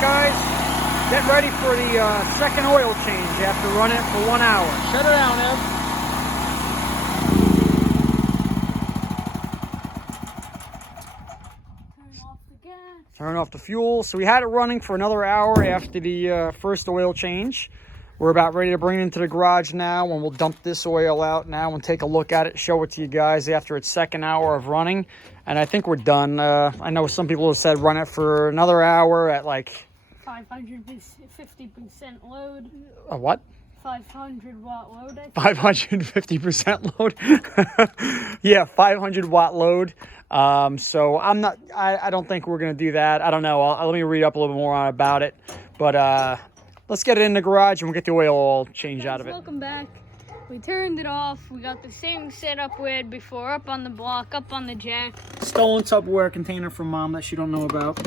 right, guys. Get ready for the second oil change after running it for 1 hour. Shut her down, Ev. Turn off the gas. Turn off the fuel. So we had it running for another hour after the first oil change. We're about ready to bring it into the garage now, and we'll dump this oil out now and take a look at it, show it to you guys after its second hour of running. And I think we're done. I know some people have said run it for another hour at like 550% load. a what? 500 watt load. 550% load. Yeah, 500 watt load. So I don't think we're gonna do that. I don't know. Let me read up a little bit more on about it. But let's get it in the garage and we'll get the oil all changed out of it. Welcome back. We turned it off. We got the same setup we had before, up on the block, up on the jack. Stolen Tupperware container from Mom that she don't know about.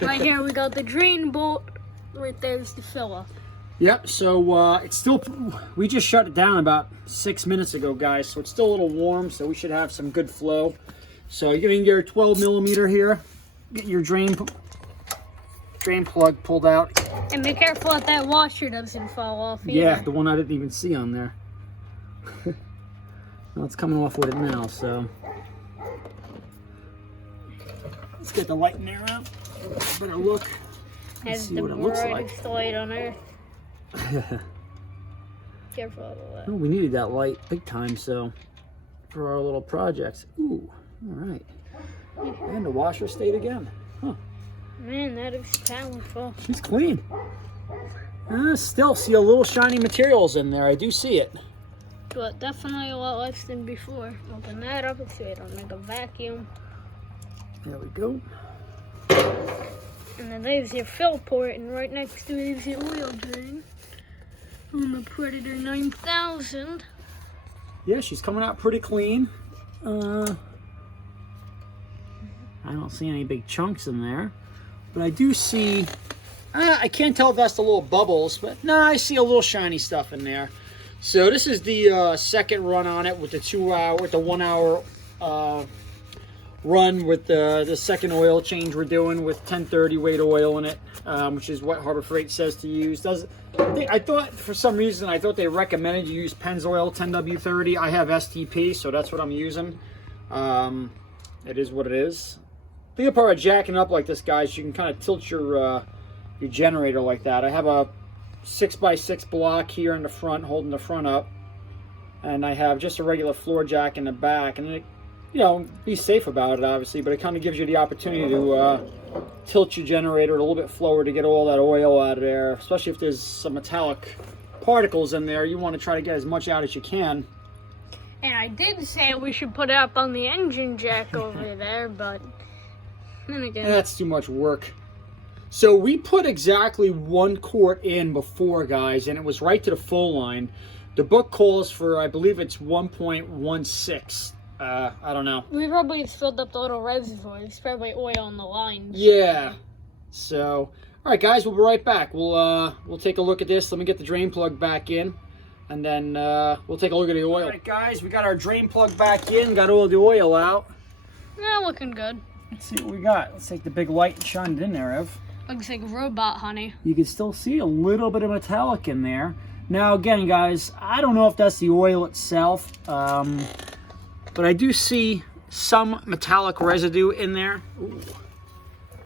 Right here we got the drain bolt. Right there's the filler. Yep, so it's still, we just shut it down about 6 minutes ago, guys, so it's still a little warm, so we should have some good flow. So you're getting your 12 millimeter here, get your drain plug pulled out. And be careful that that washer doesn't fall off either. Yeah, the one I didn't even see on there. Well, it's coming off with it now, so. Let's get the light in there out. Better look. Has See the what it looks like. brightest light on earth. Careful of that. Oh, we needed that light big time, so for our little project. Ooh, all right. And the washer stayed again. Huh. Man, that is powerful. She's clean. Still see a little shiny materials in there. I do see it. But definitely a lot less than before. Open that up and see it on like a vacuum. There we go. And then there's your fill port, and right next to it is your oil drain on the Predator 9000. Yeah, she's coming out pretty clean. I don't see any big chunks in there, but I do see. I can't tell if that's the little bubbles, but no, I see a little shiny stuff in there. So this is the second run on it with the 1 hour run with the second oil change we're doing with 1030 weight oil in it, which is what Harbor Freight says to use. I thought for some reason they recommended you use Pennzoil 10W30. I have STP, so that's what I'm using. It is what it is. The other part of jacking up like this, guys, you can kind of tilt your generator like that. I have a 6x6 block here in the front holding the front up, and I have just a regular floor jack in the back, and it, you know, be safe about it obviously, but it kind of gives you the opportunity to tilt your generator a little bit slower to get all that oil out of there, especially if there's some metallic particles in there. You want to try to get as much out as you can. And I did say we should put it up on the engine jack over there, but then again, that's too much work. So we put exactly 1 quart in before, guys, and it was right to the full line. The book calls for, I believe it's 1.16. I don't know. We probably filled up the little reservoir. There's probably oil on the line. Yeah. So, all right, guys, we'll be right back. We'll take a look at this. Let me get the drain plug back in, and then we'll take a look at the oil. All right, guys, we got our drain plug back in. Got all the oil out. Yeah, looking good. Let's see what we got. Let's take the big light and shine it in there, Ev. Looks like robot honey. You can still see a little bit of metallic in there. Now, again, guys, I don't know if that's the oil itself, but I do see some metallic residue in there. Ooh.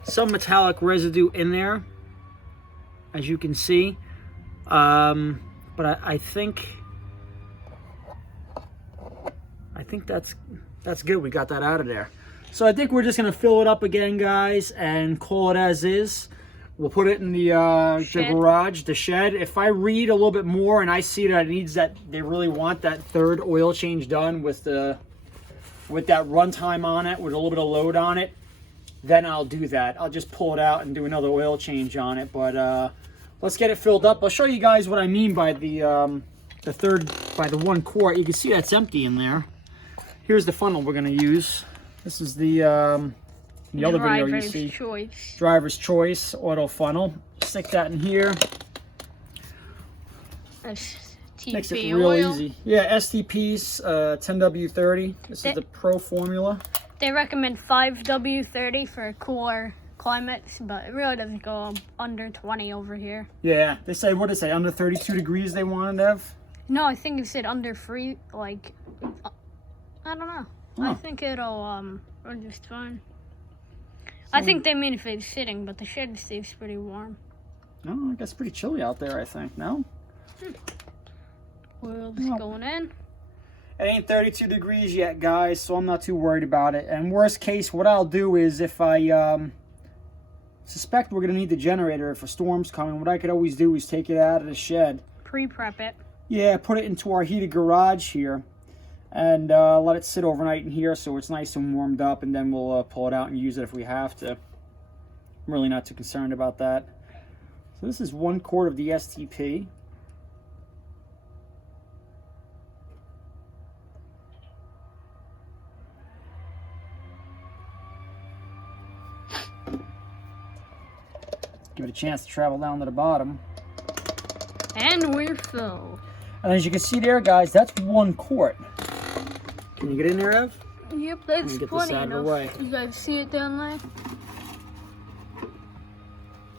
Some metallic residue in there, as you can see. But I think that's good. We got that out of there. So I think we're just gonna fill it up again, guys, and call it as is. We'll put it in the garage, the shed. If I read a little bit more and I see that it needs they really want that third oil change done with that runtime on it, with a little bit of load on it, then I'll do that. I'll just pull it out and do another oil change on it. But let's get it filled up. I'll show you guys what I mean by the 1 quart. You can see that's empty in there. Here's the funnel we're gonna use. This is the other video you see. Driver's Choice auto funnel. Stick that in here. STP Makes it real easy. Yeah, STP's 10W30. This is the Pro formula. They recommend 5W30 for cooler climates, but it really doesn't go under 20 over here. Yeah, they say, what did they say, under 32 degrees they wanted to have? No, I think it said under free, like, I don't know. I Oh. think it'll run just fine. I think they mean if it's sitting, but the shed stays pretty warm. No, I guess pretty chilly out there, I think, no? Oil's No. going in. It ain't 32 degrees yet, guys, so I'm not too worried about it. And worst case, what I'll do is if I suspect we're going to need the generator if a storm's coming, what I could always do is take it out of the shed. Pre-prep it. Yeah, put it into our heated garage here and let it sit overnight in here so it's nice and warmed up, and then we'll pull it out and use it if we have to. I'm really not too concerned about that. So this is 1 quart of the STP. Give it a chance to travel down to the bottom. And we're full. And as you can see there, guys, that's 1 quart. Can you get in there, Ev? Yep, Let that's me get this plenty out of the enough. way. You guys see it down there?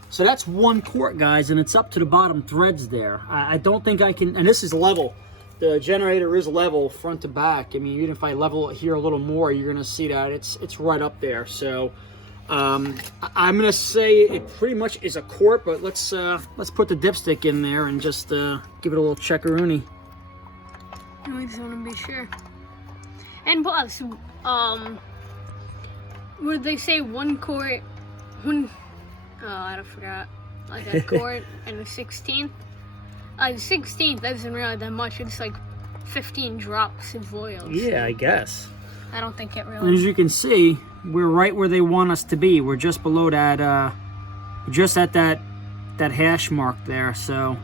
So that's 1 quart, guys, and it's up to the bottom threads there. I don't think I can, and this is level. The generator is level front to back. I mean, even if I level it here a little more, you're gonna see that it's right up there. So I'm gonna say it pretty much is a quart, but let's put the dipstick in there and just give it a little checkaroonie. I just want to be sure. And plus, what did they say? 1 quart, I forgot. Like a quart and a 16th. The 16th isn't really that much. It's like 15 drops of oil. Yeah, I guess. I don't think it And really. as you can see, we're right where they want us to be. We're just below that, just at that hash mark there. So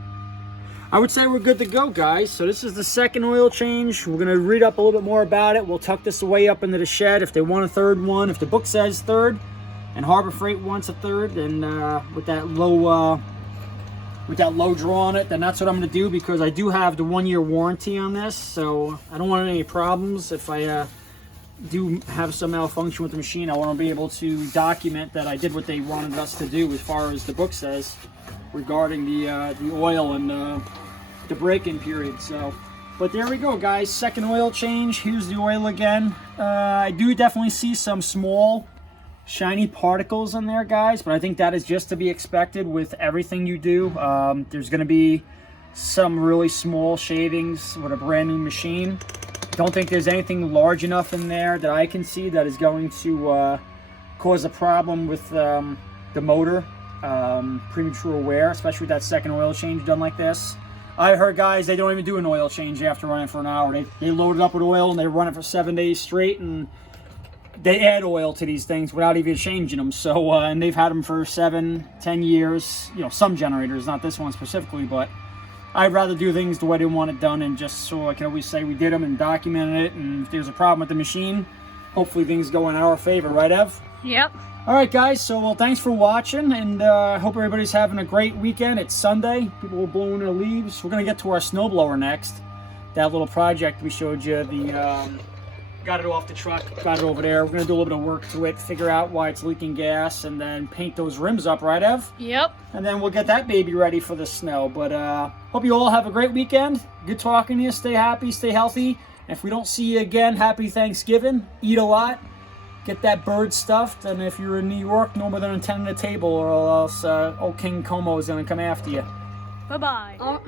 I would say we're good to go, guys. So this is the second oil change. We're gonna read up a little bit more about it. We'll tuck this away up into the shed if they want a third one. If the book says third, and Harbor Freight wants a third, and with that low draw on it, then that's what I'm going to do, because I do have the 1-year warranty on this, so I don't want any problems. If I do have some malfunction with the machine, I want to be able to document that I did what they wanted us to do as far as the book says regarding the oil and the break-in period. So, but there we go, guys. Second oil change. Here's the oil again. I do definitely see some small shiny particles in there, guys, but I think that is just to be expected with everything you do. There's going to be some really small shavings with a brand new machine. Don't think there's anything large enough in there that I can see that is going to cause a problem with the motor, premature wear, especially with that second oil change done like this. I heard, guys, they don't even do an oil change after running for an hour. They load it up with oil and they run it for 7 days straight, and they add oil to these things without even changing them. So, and they've had them for 7-10 years. You know, some generators, not this one specifically, but I'd rather do things the way they want it done, and just so I can always say we did them and documented it. And if there's a problem with the machine, hopefully things go in our favor, right, Ev? Yep. All right, guys. So, well, thanks for watching, and I hope everybody's having a great weekend. It's Sunday. People are blowing their leaves. We're gonna get to our snowblower next. That little project we showed you. Got it off the truck, got it over there. We're gonna do a little bit of work to it, figure out why it's leaking gas, and then paint those rims up, right, Ev? Yep. And then we'll get that baby ready for the snow. But hope you all have a great weekend. Good talking to you. Stay happy, stay healthy. And if we don't see you again, happy Thanksgiving. Eat a lot. Get that bird stuffed. And if you're in New York, no more than 10 on the table, or else old King Como is gonna come after you. Bye-bye.